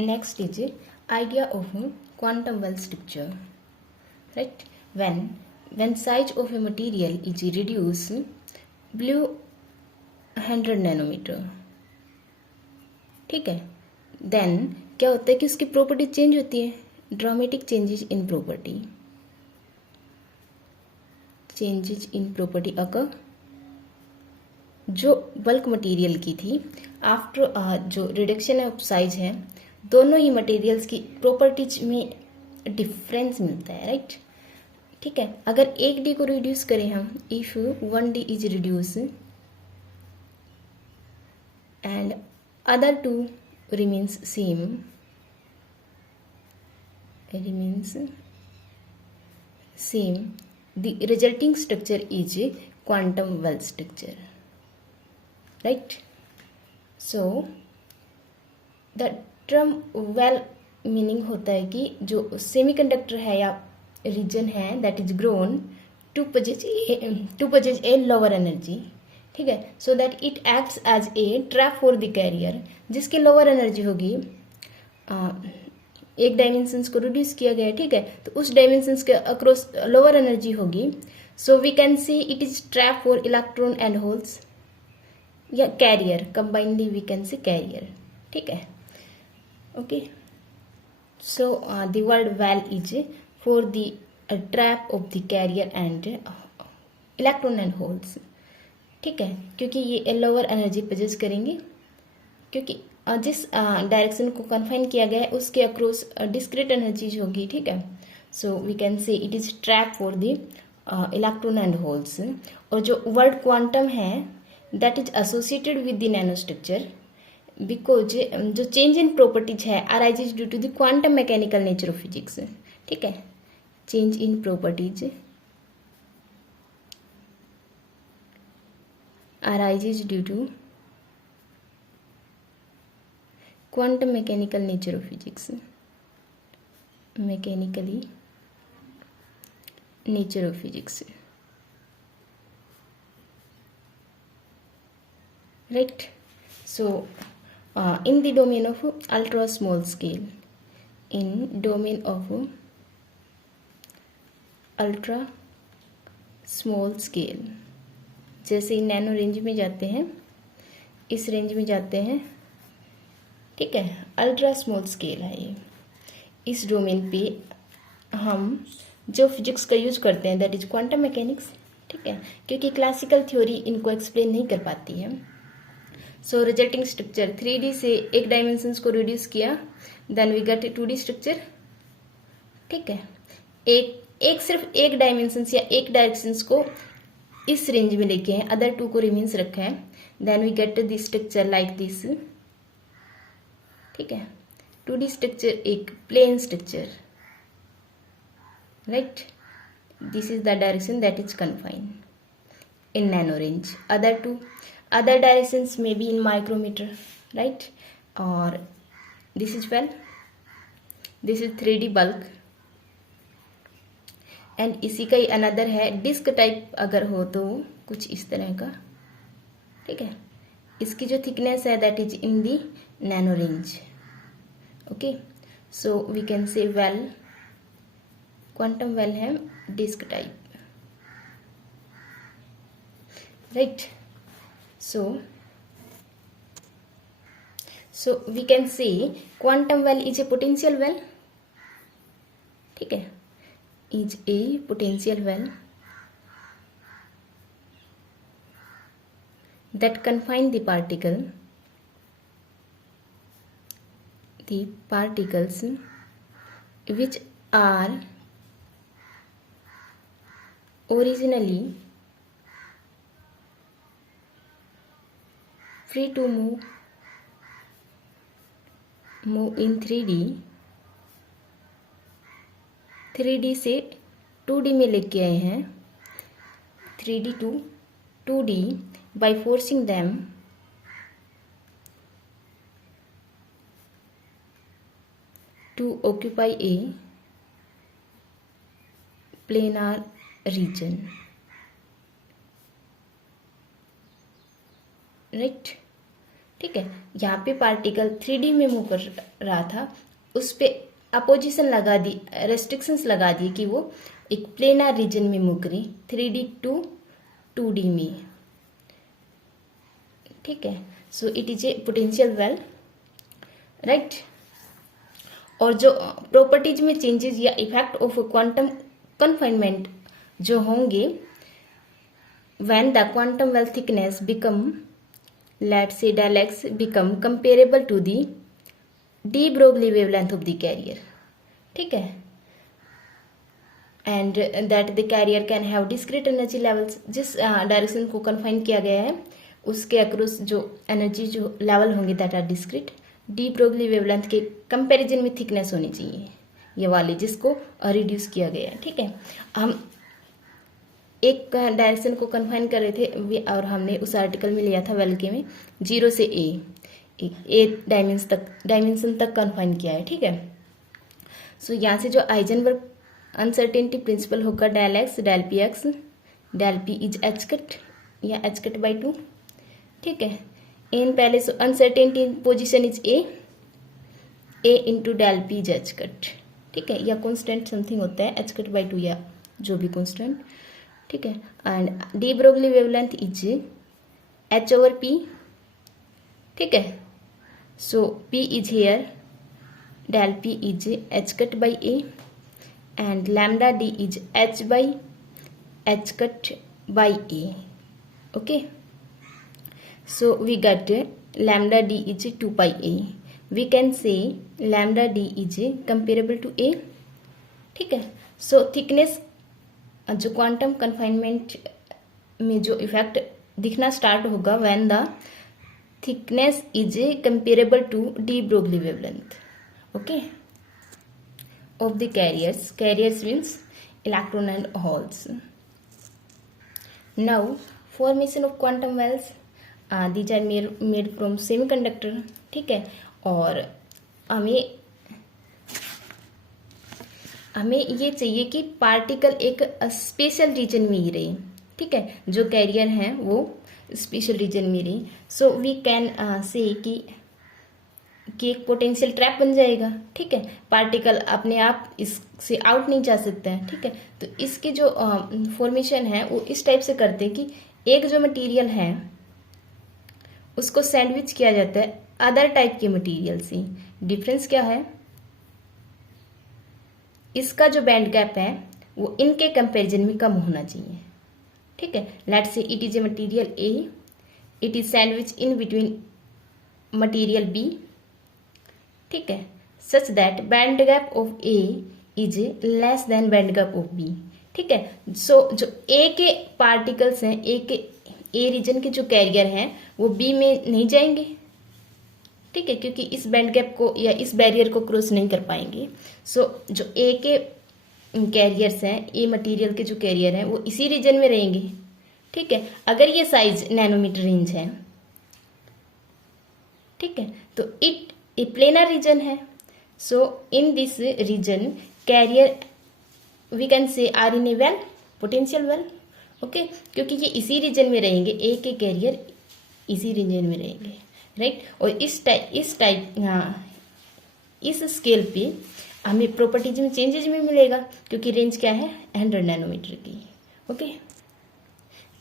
Next is idea of quantum well structure. Right? When size of a material is reduced below 100 nanometre, ठीक है, then क्या होता है कि उसकी प्रॉपर्टी चेंज होती है, ड्रामेटिक चेंजेस इन प्रॉपर्टी अकर जो बल्क मटेरियल की थी आफ्टर जो रिडक्शन ऑफ साइज है, दोनों ही मटेरियल्स की प्रॉपर्टीज में डिफरेंस मिलता है, राइट? ठीक है, अगर एक डी को रिड्यूस करें हम, if 1D is reduce and other 2 remains same, the resulting structure is a quantum well structure, right? So the term well meaning होता है कि जो सेमीकंडक्टर है या रीजन है that is grown to possess a lower energy, ठीक है, so that it acts as a trap for the carrier, जिसकी लोअर एनर्जी होगी, एक डायमेंशंस को रिड्यूस किया गया है, ठीक है, तो उस डायमेंशंस के अक्रॉस लोअर एनर्जी होगी, so we can see it is trap for electron and holes या carrier, combinedly we can see carrier, ठीक है, okay. So the word well is for the trap of the carrier and electron and holes, ठीक है, क्योंकि ये lower energy poses करेंगे, क्योंकि जिस डायरेक्शन को कन्फाइन किया गया है उसके अक्रॉस डिस्क्रीट एनर्जीज होगी, ठीक है. So we can say it is trap for the electron and holes. और जो वर्ड क्वांटम है that is associated with the nano structure because जो चेंज इन प्रॉपर्टीज है arises due to the quantum mechanical nature of physics, ठीक है, change in properties arises due to quantum mechanical nature of physics, right? So in the domain of ultra small scale, जैसे ही nano range में जाते हैं, इस range में जाते हैं, ठीक है, अल्ट्रा स्मॉल स्केल है ये. इस डोमेन पे हम जो फिजिक्स का यूज करते हैं दैट इज क्वांटम मैकेनिक्स, ठीक है, क्योंकि क्लासिकल थ्योरी इनको एक्सप्लेन नहीं कर पाती है. सो रिजल्टिंग स्ट्रक्चर 3D से एक डायमेंशंस को रिड्यूस किया, then we gate 2D structure, ठीक है, सिर्फ एक डायमेंशंस या एक डायरेक्शंस को इस रेंज में लेके हैं, अदर 2 को रिमेन्स रखा है, then we get this structure like this, ठीक है. 2D स्ट्रक्चर एक plane structure, right? This is the direction that is confined in nano range. Other directions may be in micrometre, right? और this is well, this is 3D bulk and इसी का ही another है disc type, अगर हो तो कुछ इस तरह का, ठीक है, इसकी जो थिकनेस है that is in the nano range, okay. So we can say well, quantum well है disc type, right? So we can say quantum well is a potential well, ठीक है, is a potential well that confine the particles which are originally free to move in 3D से 2D में लेके आए हैं, 3D to 2D by forcing them to occupy a planar region, right? ठीक है। यहाँ पे पार्टिकल 3D में मूव कर रहा था, उस पे अपोजिशन लगा दी, रेस्ट्रिक्शंस लगा दी कि वो एक प्लेनर रीजन में मूव करी 3D टू 2D में, ठीक है। So it is a potential well, right. और जो प्रॉपर्टीज में चेंजेस या इफेक्ट ऑफ क्वांटम कन्फाइनमेंट जो होंगे when the quantum well thickness become, let's say del x become comparable to the de Broglie wavelength of the carrier, ठीक है। And that the carrier can have discrete energy levels, जिस direction को confine किया गया है उसके across जो energy जो लेवल होंगे that are discrete, de Broglie wavelength के कंपैरिजन में थिकनेस होनी चाहिए ये वाली, जिसको रिड्यूस किया गया है, ठीक है। हम एक डायरेक्शन को कन्फाइन कर रहे थे और हमने उस आर्टिकल में लिया था वेल के में 0 से ए डायमेंशन तक कन्फाइन किया है, ठीक है। सो यहाँ से जो हाइजेनबर्ग अनसर्टेनिटी प्रिंसिपल होगा del x del p x, del p is h cut या एच कट बाई 2, ठीक है। इन पहले so uncertainty position is a into del p is h cut, ठीक है, या कॉन्स्टेंट समथिंग होता है एच कट बाई 2 या जो भी कॉन्स्टेंट, ठीक है। And de Broglie wavelength is h over p, ठीक है। So p is here, del p is h cut by a and lambda d is h by h cut by a, okay. So we got lambda d is 2 pi a, we can say lambda d is comparable to a, ठीक है। So thickness जो quantum confinement में जो effect दिखना start होगा when the thickness is comparable to de Broglie wavelength, okay, of the carriers means electron and holes. Now formation of quantum wells, these are made from semiconductor, ठीक है। और हमें ये चाहिए कि पार्टिकल एक स्पेशल रीजन में ही रहे, ठीक है, जो कैरियर हैं वो स्पेशल रीजन में रहे। सो वी कैन से कि एक पोटेंशियल ट्रैप बन जाएगा, ठीक है, पार्टिकल अपने आप इससे आउट नहीं जा सकता है, ठीक है। तो इसकी जो फॉर्मेशन है वो इस टाइप से करते हैं कि एक जो मटेरियल है उसको सैंडविच किया जाता है अदर टाइप के मटेरियल से। डिफरेंस क्या है, इसका जो बैंड गैप है वो इनके कंपैरिजन में कम होना चाहिए, ठीक है। Let's say it is a material A, it is sandwich in between material B, ठीक है, such that band gap of A is less than band gap of B, ठीक है। सो जो ए के पार्टिकल्स हैं, ए रीजन के जो कैरियर हैं वो बी में नहीं जाएंगे, ठीक है, क्योंकि इस बैंड गैप को या इस बैरियर को क्रॉस नहीं कर पाएंगे। सो जो ए के कैरियर्स हैं, ए मटेरियल के जो कैरियर हैं वो इसी रीजन में रहेंगे, ठीक है, अगर ये साइज नैनोमीटर रेंज है, ठीक है। तो इट ए प्लेनर रीजन है। So in this region carrier we can say are in a well, potential well, okay, क्योंकि ये इसी रीजन में रहेंगे, ए के कैरियर इसी रीजन में रहेंगे, राइट। और इस स्केल पे हमें प्रॉपर्टीज में चेंजेस में मिलेगा क्योंकि रेंज क्या है 100 नैनोमीटर की, okay.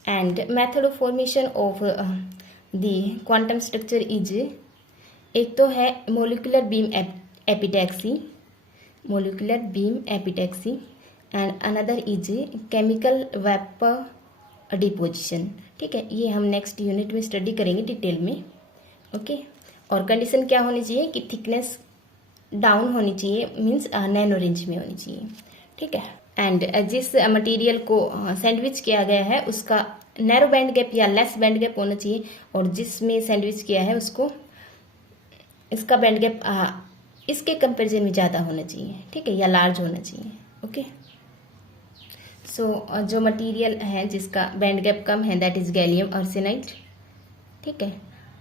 And method of formation of the quantum structure is, एक तो है molecular beam epitaxy and another is chemical vapour deposition, ठीक है। ये हम नेक्स्ट यूनिट में स्टडी करेंगे डिटेल में, ओके। और कंडीशन क्या होनी चाहिए कि थिकनेस डाउन होनी चाहिए, मीन्स नैनो रेंज में होनी चाहिए, ठीक है। एंड जिस मटेरियल को सैंडविच किया गया है उसका नैरो बैंड गैप या लेस बैंड गैप होना चाहिए, और जिसमें सैंडविच किया है उसको इसका बैंड गैप इसके कंपैरिजन में ज़्यादा होना चाहिए, ठीक है, या लार्ज होना चाहिए, ओके। सो जो मटेरियल है जिसका बैंड गैप कम है दैट इज गैलियम आर्सेनाइड, ठीक है।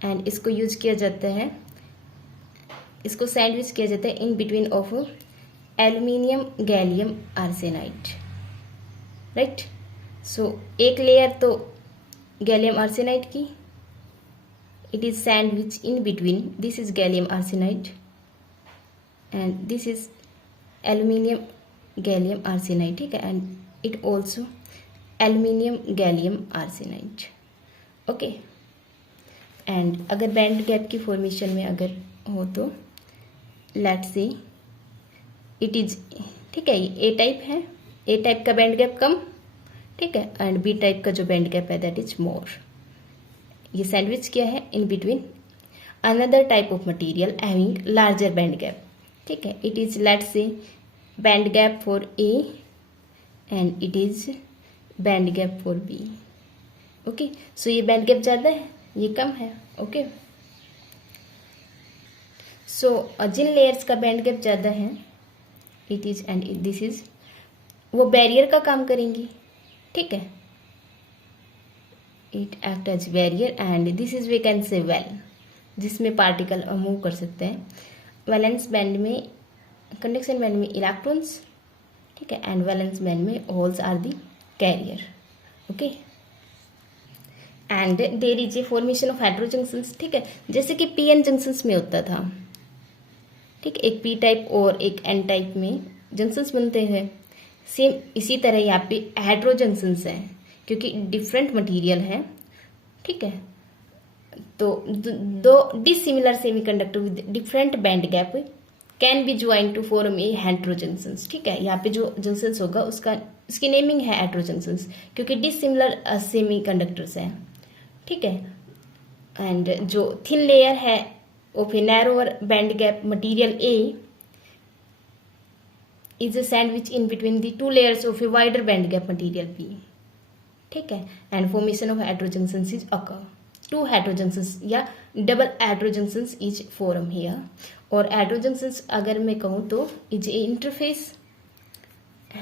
एंड इसको यूज किया जाता है, इसको सैंडविच किया जाता है in between of aluminium gallium arsenide, right. So एक लेयर तो गैलियम आर्सेनाइड की, it is sandwiched in between. This is gallium arsenide and this is aluminium gallium arsenide, ठीक है, and it also aluminium gallium arsenide. Okay, and अगर band gap की formation में अगर हो तो लेट्स से इट इज, ठीक है, ए टाइप है, ए टाइप का बैंड गैप कम, ठीक है, एंड बी टाइप का जो बैंड गैप है दैट इज मोर. ये सैंडविच किया है in between another type of material having larger band gap, ठीक है. It is let's say band gap for A and it is band gap for B. Okay, so ये band gap ज़्यादा है, ये कम है. ओके, सो जिन layers का बैंड गैप ज़्यादा है it is and this is, वो बैरियर का काम करेंगी, ठीक है. It act as barrier and this is we can say well, जिसमें पार्टिकल मूव कर सकते हैं. वैलेंस बैंड में, कंडक्शन बैंड में इलेक्ट्रॉन्स, ठीक है, एंड वैलेंस बैंड में holes are the carrier. Okay, and there is a formation of hetero junctions, ठीक है, जैसे कि पी एन जंक्शंस में होता था, ठीक है, एक पी टाइप और एक एन टाइप में जंक्शंस बनते हैं. सेम इसी तरह यहाँ पे हेटेरो जंक्शंस हैं क्योंकि डिफरेंट मटेरियल है, ठीक है. तो दो dissimilar semiconductor with different band gap can be join to form a hetero junctions, ठीक है. यहाँ पे जो जंक्शंस होगा उसकी नेमिंग है हेटेरो जंक्शंस क्योंकि डिसिमिलर सेमीकंडक्टर्स हैं, ठीक है. एंड जो थिन लेयर है of A narrower band gap material A is a sandwich in between the two layers of a wider band gap material B, ठीक है. And formation of heterojunctions is occur. Two heterojunctions या double heterojunctions is form here. और heterojunctions अगर मैं कहूँ तो is a interface.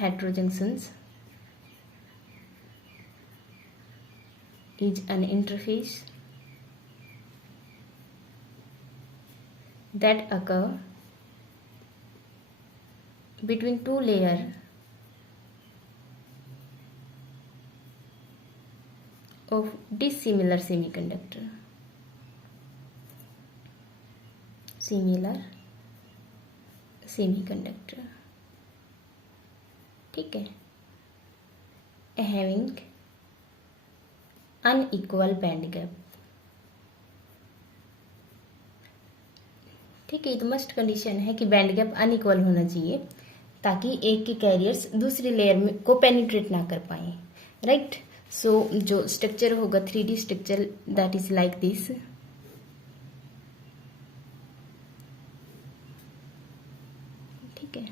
Heterojunctions is an interface that occur between two layer of dissimilar semiconductor. Similar semiconductor, ठीक है, having unequal band gap, ठीक है. ये तो मस्ट कंडीशन है कि बैंड गैप अनइक्वल होना चाहिए ताकि एक के कैरियर्स दूसरी लेयर में को पेनिट्रेट ना कर पाए, राइट. सो जो स्ट्रक्चर होगा 3D structure that is like this, ठीक है,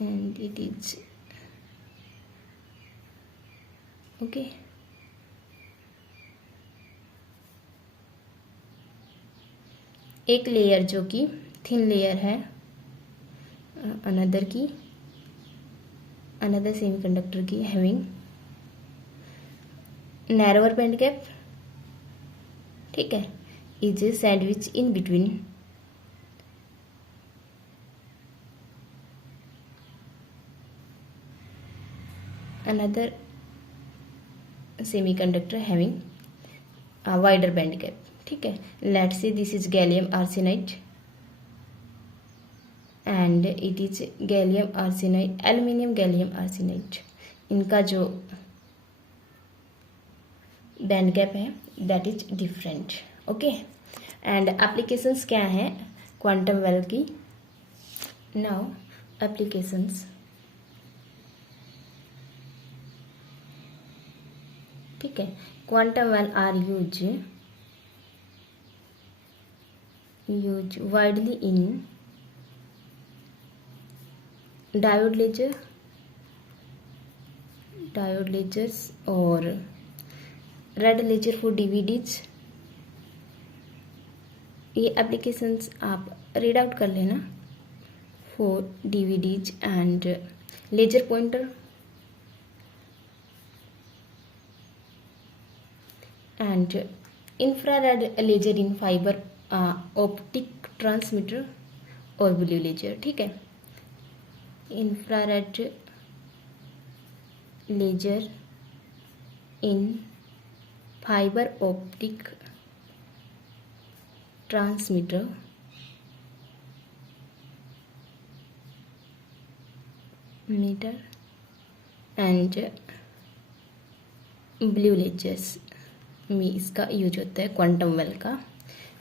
एंड इट इज ओके. एक लेयर जो कि थिन लेयर है अनदर सेमीकंडक्टर की हैविंग नैरोअर बैंड गैप, ठीक है, is a sandwich in between another semiconductor having wider band gap, ठीक है. लेट्स से this is gallium arsenide and it is gallium arsenide, aluminium gallium arsenide. इनका जो band gap है that is different. Okay, and applications क्या है quantum well की. Now applications, ठीक है. Quantum well are use widely in diode lasers और red laser for DVDs. ये एप्लीकेशंस आप रीड आउट कर लेना for DVDs and laser pointer and infrared laser in fibre optic transmitter और blue laser, ठीक है. infrared laser in fibre optic transmitter and blue lasers में इसका यूज होता है क्वांटम वेल का।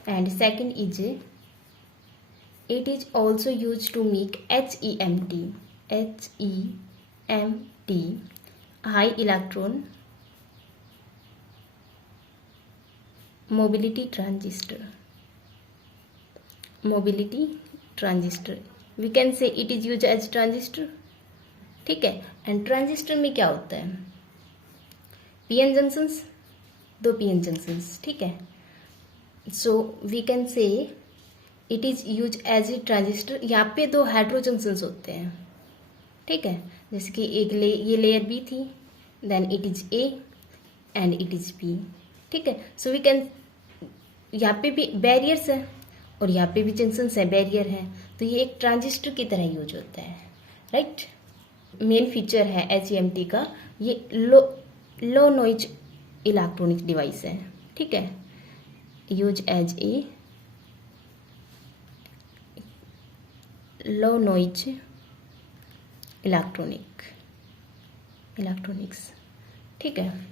And second is it is also use to make HEMT high electron mobility transistor we can say it is use as transistor. ठीक है। And transistor में क्या होता है, पीएन जंक्शंस, 2 पीएन जंक्शंस। ठीक है। So we can say it is use as a transistor. यहाँ पे 2 हेटेरो जंक्शंस होते हैं। ठीक है। जैसे कि एक ये लेयर बी थी, then it is A and it is B. ठीक है। सो वी कैन, यहाँ पे भी बैरियर्स है और यहाँ पे भी जंक्शंस है, बैरियर है, तो ये एक ट्रांजिस्टर की तरह यूज होता है। राइट। मेन फीचर है HEMT का, ये लो नॉइज इलेक्ट्रॉनिक डिवाइस है। ठीक है। Use as a low noise electronics. ठीक है।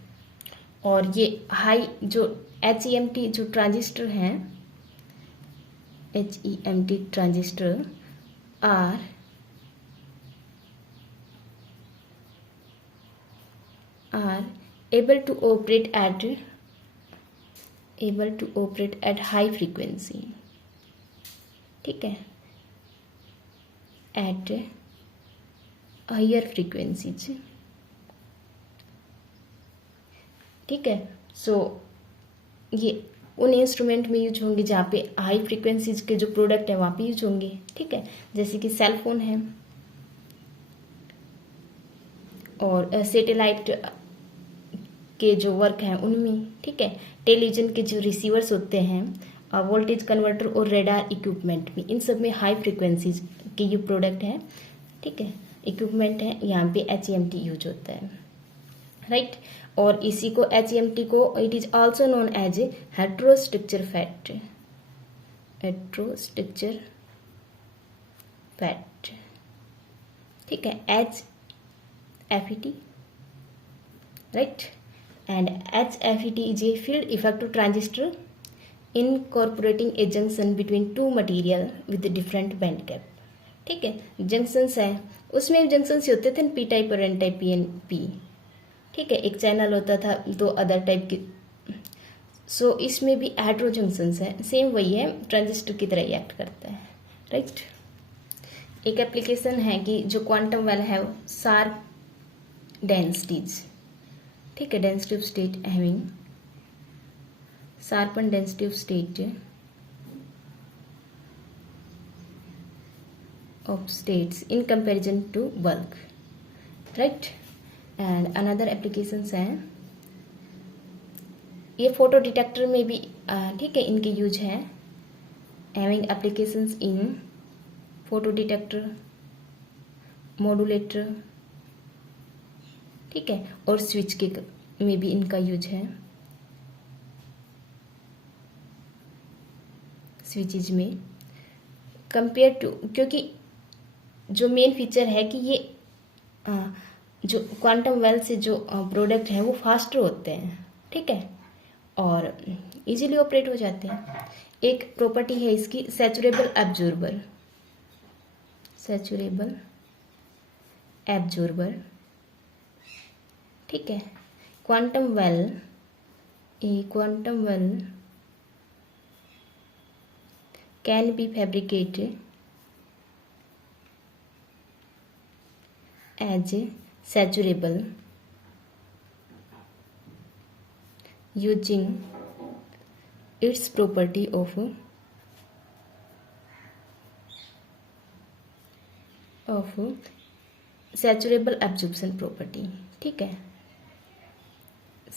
और ये हाई जो HEMT जो ट्रांजिस्टर हैं, HEMT transistor are able to operate at high frequency। ठीक है। at higher frequencies। ठीक है। सो ये उन इंस्ट्रूमेंट में यूज होंगे जहाँ पे हाई फ्रीक्वेंसीज के जो प्रोडक्ट है वहाँ पे यूज होंगे। ठीक है। जैसे कि सेल फोन है और सैटेलाइट के जो वर्क हैं उनमें। ठीक है। टेलीविजन के जो रिसीवर्स होते हैं, वोल्टेज कन्वर्टर और रेडार इक्विपमेंट में, इन सब में हाई फ्रीक्वेंसीज के ये प्रोडक्ट है। ठीक है। इक्विपमेंट है, यहाँ पे HEMT यूज होता है। राइट। और इसी को HEMT को it is also known as a heterostructure FET. ठीक है। HFET। Right. and HFET is a field effective transistor incorporating a junction between two material with different band gap। ठीक है। जंक्शंस है, उसमें जंक्शंस होते थे P टाइप और N type, PNP। ठीक है। एक चैनल होता था, 2 अदर टाइप के। सो इसमें भी हेटेरो जंक्शंस है, सेम वही है, ट्रांजिस्टर की तरह ही एक्ट करता है। राइट। एक एप्लीकेशन है कि जो क्वांटम वेल है शार्प डेंसिटीज। ठीक है। Density of state having sharpen density of state of states in comparison to bulk। right। and another applications है, ये फोटो डिटेक्टर में भी ठीक है इनके यूज है। having applications in photo detector, modulator. ठीक है। और स्विच के में भी इनका यूज है, स्विचेज में कंपेयर टू, क्योंकि जो मेन फीचर है कि ये जो क्वांटम वेल से जो प्रोडक्ट है वो फास्टर होते हैं। ठीक है। और इजीली ऑपरेट हो जाते हैं। एक प्रॉपर्टी है इसकी सैचुरेबल एब्जॉर्बर। ठीक है। Quantum well can be fabricated as saturable using its property of saturable absorption property। ठीक है।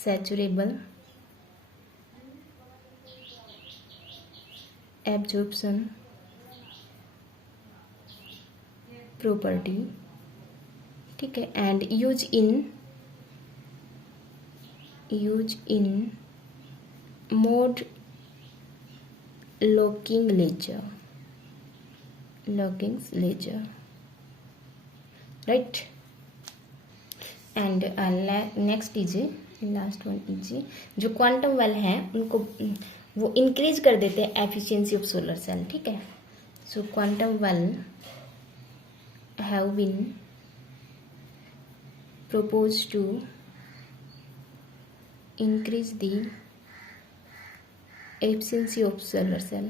saturable absorption property। ठीक है। And use in mode locking laser, right? And next is last one is जो quantum well हैं उनको वो increase कर देते हैं एफिशिएंसी ऑफ सोलर सेल, ठीक है। So quantum well have been proposed to increase the efficiency of solar cell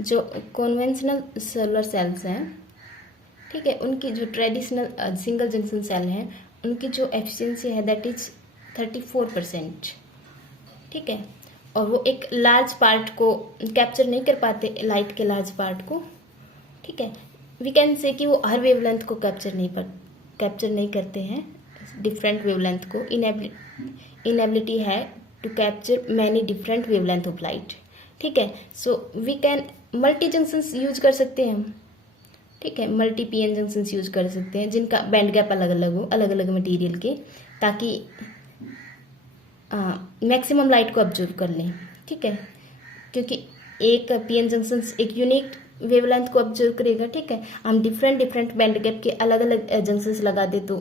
जो कॉन्वेंशनल सोलर सेल्स हैं, ठीक है, उनकी जो ट्रेडिशनल सिंगल जंक्शन सेल हैं उनकी जो एफिशिएंसी है दैट इज 34%, ठीक है। और वो एक लार्ज पार्ट को कैप्चर नहीं कर पाते, लाइट के लार्ज पार्ट को, ठीक है। वी कैन से कि वो हर वेवलेंथ को कैप्चर नहीं करते हैं, डिफरेंट वेवलेंथ को। इनएबिलिटी है to capture many different wavelength of light, ठीक है। So we can multi junctions use कर सकते हैं हम, ठीक है, मल्टी पीएन जंक्शंस यूज कर सकते हैं जिनका बैंड गैप अलग अलग हो, अलग अलग मटेरियल के, ताकि मैक्सिमम लाइट को ऑब्जर्व कर लें, ठीक है। क्योंकि एक पीएन जंक्शन एक यूनिक वेवलेंथ को ऑब्जर्व करेगा, ठीक है। हम डिफरेंट बैंड गैप के अलग अलग जंक्शंस लगा दे तो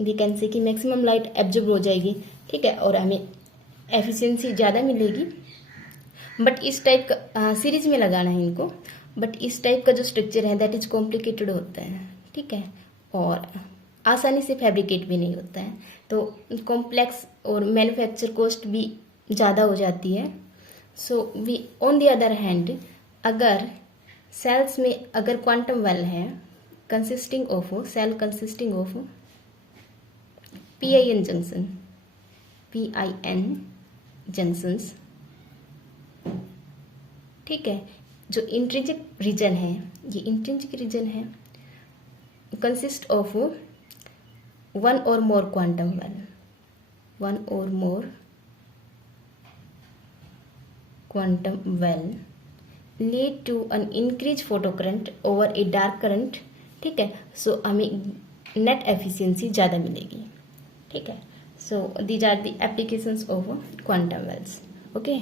वी कैन से कि मैक्सिमम लाइट एब्जॉर्ब हो जाएगी, ठीक है, और हमें एफिशिएंसी ज़्यादा मिलेगी। बट इस टाइप का सीरीज में लगाना है इनको, बट इस टाइप का जो स्ट्रक्चर है दैट इज कॉम्प्लिकेटेड होता है, ठीक है, और आसानी से फैब्रिकेट भी नहीं होता है, तो कॉम्प्लेक्स और मैन्युफैक्चर कॉस्ट भी ज़्यादा हो जाती है। So we on the other hand अगर सेल्स में अगर क्वांटम वेल है कंसिस्टिंग ऑफ PIN जंक्शंस, ठीक है, जो इंट्रिंसिक रीजन है, ये इंट्रिंसिक रीजन है consist of one or more quantum well lead to an increase photo current over a dark current, ठीक है। सो हमें नेट एफिशिएंसी ज़्यादा मिलेगी, ठीक है। So these are the applications of quantum wells, okay.